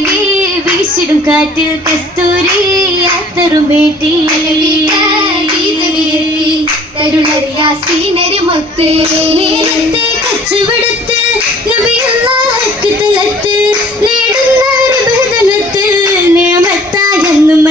ഭൂമിയാകെ വീശിടും കാറ്റിൽ കസ്തൂരി യാത്തറും വേട്ടി നേരത്തെ കച്ചുവെടുത്ത് നബിയുള്ളാഹ്ക്ക് തലത്ത് നേടുന്ന ബഹുദനത്തിൽ നിയമത്തായെന്നും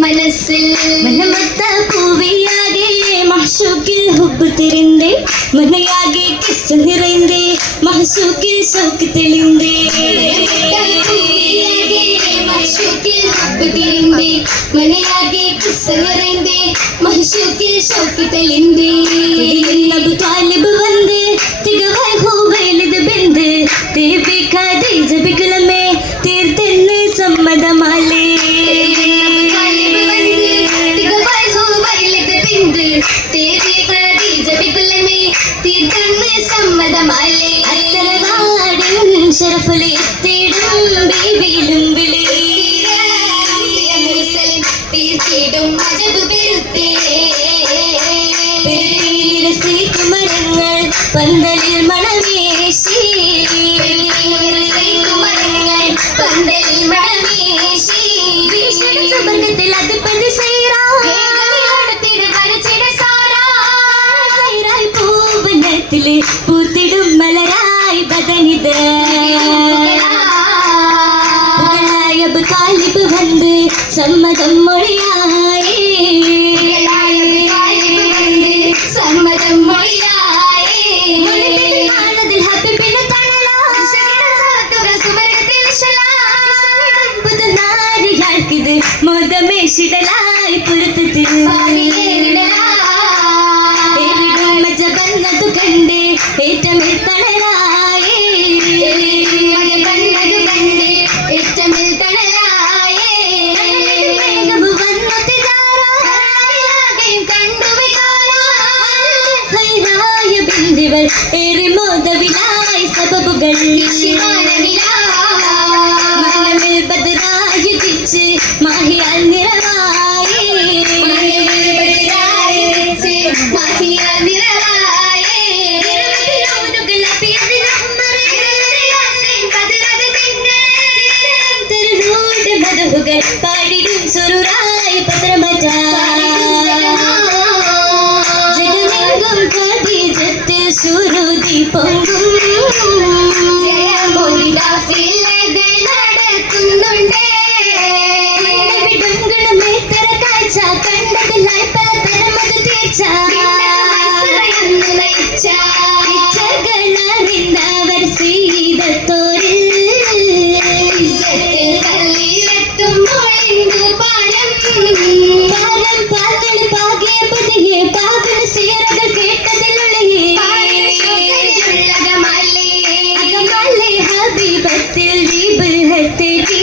മനസ്സിൽ മനമത്ത പൂവിയാകെ മഹ്ശൂക്കിൽ ഹുബ്ബ് തിരിന്തേ മനയാകെ കിസ്സ നിറൈന്തേ മഹ്ശൂക്കിൽ ശൗക്ക് തെളിന്തേ മഹ്ശൂക്കിൽ ഹുബ്ബ് തിരിന്തേ മനയാകെ കിസ്സ നിറൈന്തേ മഹ്ശൂക്കിൽ ശൗക്ക് തെളിന്തേ അബു താലിബ് വന്ന് തികവായ് ഹൂവൈലിദ് ബിന്ദ് തേബി ഖദീജ ബികുലമേ തീർത്തെന്ന് സമ്മതമാലേ ശരഫുലെത്തിടും ബീവിയിലും വിളി തീർത്തിടും അജബ് പെരുത്തേ മരങ്ങൾ പന്തലിൽ മണമേശി പന്തലിൽ മണമേശി സുബർഗത്തിൽ അത് പൂവനത്തില് പൂത്തിടും മലരായി ബദനിത് അബു താലിബ് വന്ന് സമ്മതം മൊഴിയായി സമ്മതം മൊഴിയായി ഹബീബിന് പുതുനാരികൾക്കിത് മോദമേശിടലായി പുറത്തെത്തിൽ മജബന്നതു കണ്ട് ഏറ്റമിൽ തണലായി മജബന്നതു കണ്ട് ഏറ്റമിൽ തണലായി വന്നു തിജാറയും കണ്ടുവികാനായ ബിന്ദിവൾ ഏറി മോദവിലായി സബബുകൾ മനമിൽ ബദറായി തിച്ച് മാഹിയാൽ നിറവായി മാഹിയാൽ നിറവായി പാടിടും സുറുറായി പത്രമറ്റ ജഗമെങ്കും ഖദീജത്തിൽ സുരുതി പൊങ്കും നടക്കുന്നുണ്ടേ വിടുങ്കണമേ തര കാഴ്ച കണ്ടതിലായി പല തരമത് തീർച്ച ഇച്ഛകളറിന്നവർ സീതത്തോരിൽ പാകൾ പാകിയ പുതിയ പാകന സീറകൾ കേട്ടതിലുള്ളേ അകമല്ലേ ഹബീബത്തിൽ ദീപിൽ ഹത്തേറ്റി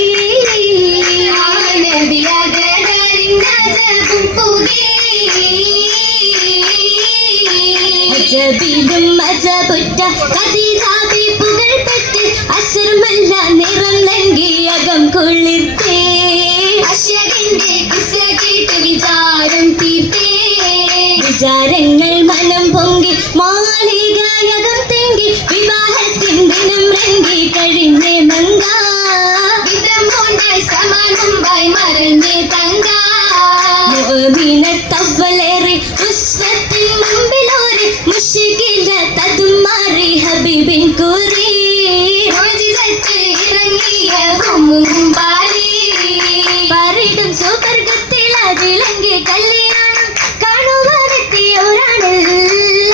അജബിലും അജബുറ്റ ഖദീജാബി പുകൾപ്പെട്ട് അസുരമല്ല നിറം നൽകി അകം കൊള്ളിർത്തേ അശ്വകിന്റെ കിസ്സ കേട്ട് വിചാരം തീർത്തേ വിചാരങ്ങൾ മനം പൊങ്കി മാളികയകം തെങ്കി വിവാഹത്തിൻ ദിനം രംഗി കഴിഞ്ഞേ മങ്ക ഇതമോണ്ടായി സമാനമ്പായി മറഞ്ഞേ തങ്ക മുഅ്മിനത്തവ്വലേറി ഉസ്വത്തിൻ മുമ്പിലോറി മുശ്കില തതും മാറി ഹബീബിൻ കൂറി മുഅ്ജിസത്ത് ഇറങ്ങിയ ഹുംബാരി പാരിടും സുവർഗത്തിൽ അതിലങ്കി കല്യാണം കാണുവാനെത്തിയോരാണല്ല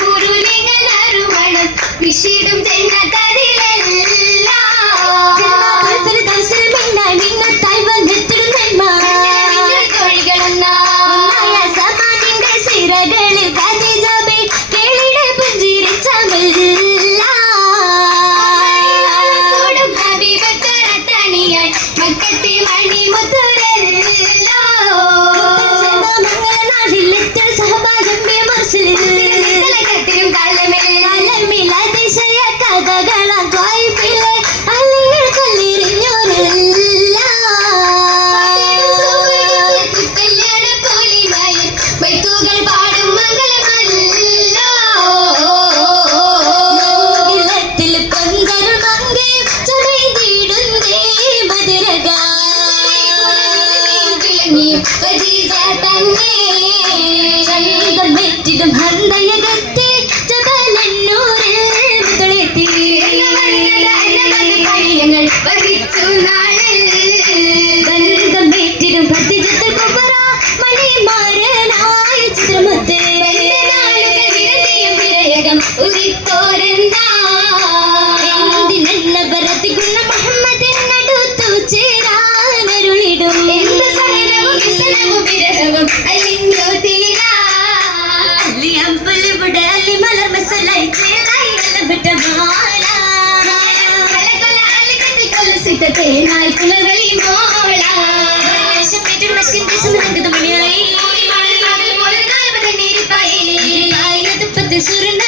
ഗുരുലിംഗലറുമണം വിശിടും ജന്നതരിലെല്ലാം നീ ഖദീജ തന്നെ ചന്തമേറ്റിടും ഹൃദയകത്തെ ജബലന്നൂരിൽ മുതലെത്തി ഞങ്ങൾ വഹിച്ചു നാളിൽ ബന്ധമേറ്റിടും ഖദീജത്തുൽ കുബ്ര മണിമാരനായ ചിത്രമുത്ത് വിരകം ഉരിത്തോരന്താ എന്തിനെന്ന വരത്തിക്കുന്ന മുഹമ്മദിനടുത്തു ചേരാനരുളിടും എന്ത് സഹനവും വിസനവും വിരഹവും അലിഞ്ഞു തീരാ അലിയമ്പലിവിടെ അലിമലർ മസലായി ചേരായി അലവിട്ട മാല കലകൊല അലികത്തിൽ കൊലുസിട്ടത്തെ നാൾ കുലകളി മോള മീറ്റർ മസ്കിൻ ദേശം രംഗത്ത് മണിയായി സുരന